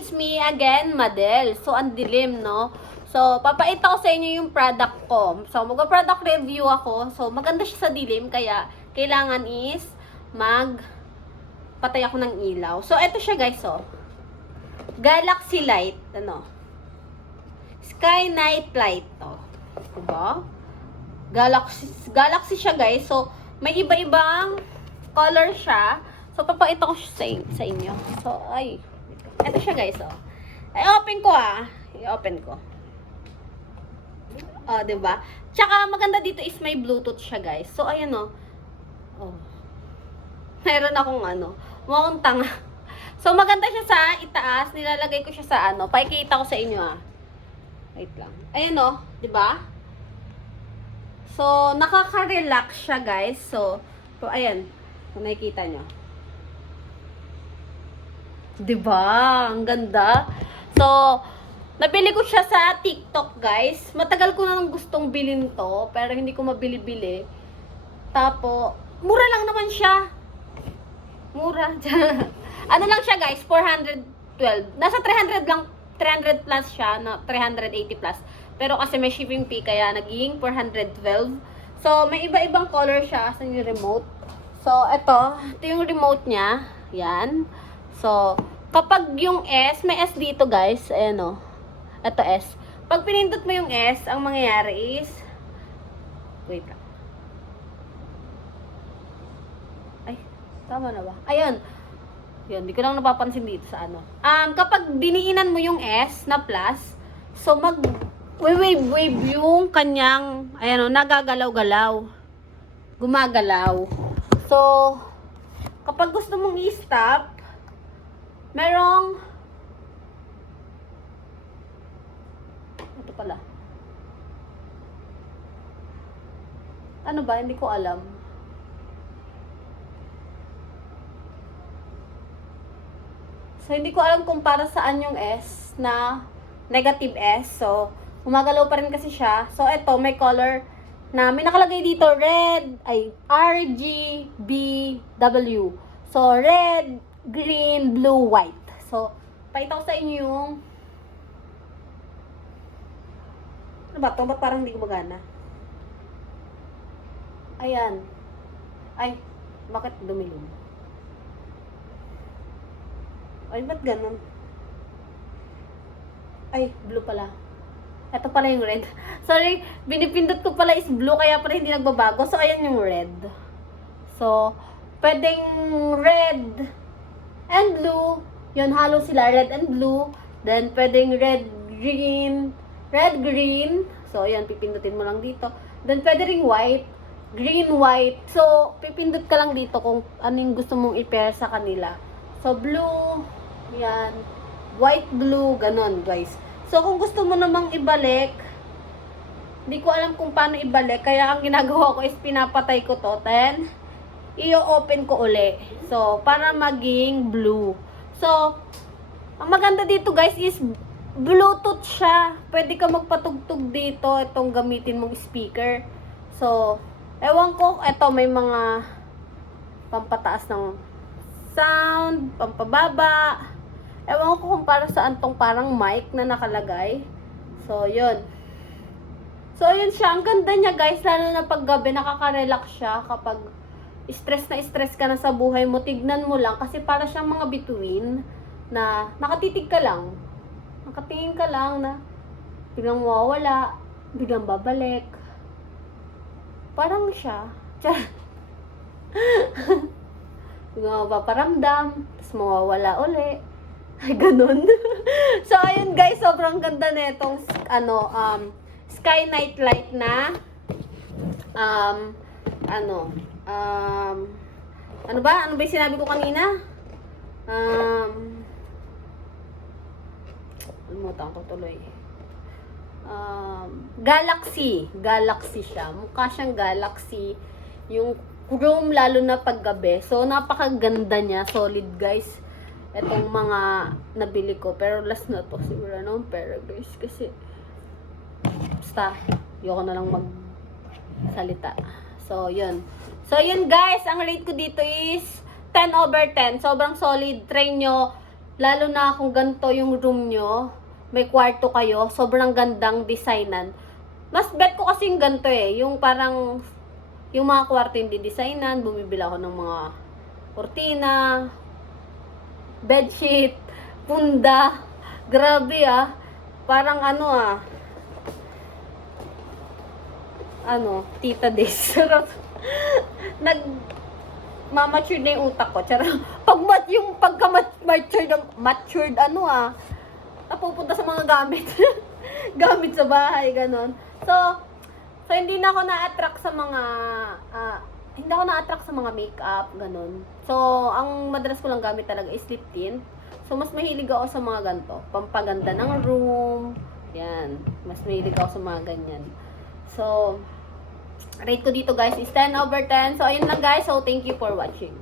It's me again, Madel. So, ang dilim, no? So, papakita ko sa inyo yung product ko. So, mag-product review ako. So, maganda siya sa dilim, kaya kailangan is patay ako ng ilaw. So, eto siya guys, oh. Galaxy Light, ano? Sky Night Light, oh. Diba? Galaxy siya guys. So, may iba-ibang color siya. So, papakita ko siya sa inyo. So, ay. Ito siya guys, oh. Ay, open ko I-open ko. Oh, diba? Tsaka, maganda dito is may Bluetooth siya guys. So, ayan, oh. Oh. Meron akong mukhang tanga. So, maganda siya sa itaas. Nilalagay ko siya sa pakikita ko sa inyo, Wait lang. Ayan, oh. Diba? So, nakaka-relax siya, guys. So, ayan. Kung nakikita nyo. Diba? Ang ganda. So, nabili ko siya sa TikTok, guys. Matagal ko na nang gustong bilhin to. Pero hindi ko mabili-bili. Tapos, mura lang naman siya. Mura. Ano lang siya, guys? 412. Nasa 300 lang. 300 plus siya. No? 380 plus. Pero kasi may shipping fee, kaya naging 412. So, may iba-ibang color siya. Asan yung remote? So, ito yung remote niya. Yan. So, kapag yung S, may S dito guys. Ayan o. Ito S. Pag pinindot mo yung S, ang mangyayari is, wait lang. Ay, tama na ba? Ayun. Yun, di ko lang napapansin dito sa kapag diniinan mo yung S na plus, so wave yung kanyang, ayan o, nagagalaw-galaw. Gumagalaw. So, kapag gusto mong i-stop, merong, ito pala. Ano ba? Hindi ko alam. So, hindi ko alam kung para saan yung S na negative S. So, gumagalaw pa rin kasi siya. So, ito, may color na may nakalagay dito, red, RGBW. So, red, green, blue, white. So, pakita ko sa inyo yung ano ba ito? Ba't parang hindi gumagana? Ayan. Ay, bakit dumilim? Ay, ba't ganun? Ay, blue pala. Ito pala yung red. Sorry, binipindot ko pala is blue, kaya pala hindi nagbabago. So, ayan yung red. So, pwedeng red and blue. Yun, halo sila, red and blue. Then, pwedeng red, green. So, ayan, pipindutin mo lang dito. Then, pwede ring white. Green, white. So, pipindot ka lang dito kung anong gusto mong i-pair sa kanila. So, blue. Yan. White, blue. Ganon, guys. So, kung gusto mo namang ibalik, hindi ko alam kung paano ibalik. Kaya, ang ginagawa ko is pinapatay ko to. Then, i-open ko uli. So, para maging blue. So, ang maganda dito guys is Bluetooth siya. Pwede ka magpatugtog dito. Itong gamitin mong speaker. So, ewan ko. Ito may mga pampataas ng sound, pampababa. Ewan ko kung para saan tong parang mic na nakalagay. So, yun. So, yun siya. Ang ganda niya guys. Lalo na pag gabi, nakaka-relax siya kapag stress ka na sa buhay mo, tignan mo lang kasi para siyang mga bituin na nakatitig ka lang. Nakatingin ka lang na biglang mawawala, biglang babalik. Parang siya. Biglang mapaparamdam, tapos mawawala uli. Ay, ganun. So, ayun guys, sobrang ganda na itong Sky Night Light na ano ba? Ano ba yung sinabi ko kanina? Limutan ko tuloy. Galaxy siya. Mukha siyang Galaxy. Yung chrome lalo na paggabi. So, napakaganda niya. Solid, guys. Itong mga nabili ko. Pero last na to. Siguro na pera, guys. Kasi, basta, ayoko na lang magsalita. So, yun. So, yun guys, ang rate ko dito is 10/10. Sobrang solid. Try nyo. lalo na kung ganito yung room nyo, may kwarto kayo, sobrang gandang designan. Mas bet ko kasi yung ganito eh, yung parang, yung mga kwarto yung didesignan, bumibila ako ng mga kurtina, bedsheet, punda, grabe ah, parang Tita Days. Mamature na yung utak ko. Charot. Yung matured, napupunta sa mga gamit. Gamit sa bahay, ganon. So hindi na ako na-attract sa mga, hindi ako na-attract sa mga makeup, ganon. So, ang madalas ko lang gamit talaga is lip tint. So, mas mahilig ako sa mga ganito. Pampaganda ng room. Yan. Mas mahilig ako sa mga ganyan. So, rate ko dito guys is 10/10. So, ayun lang guys. So, thank you for watching.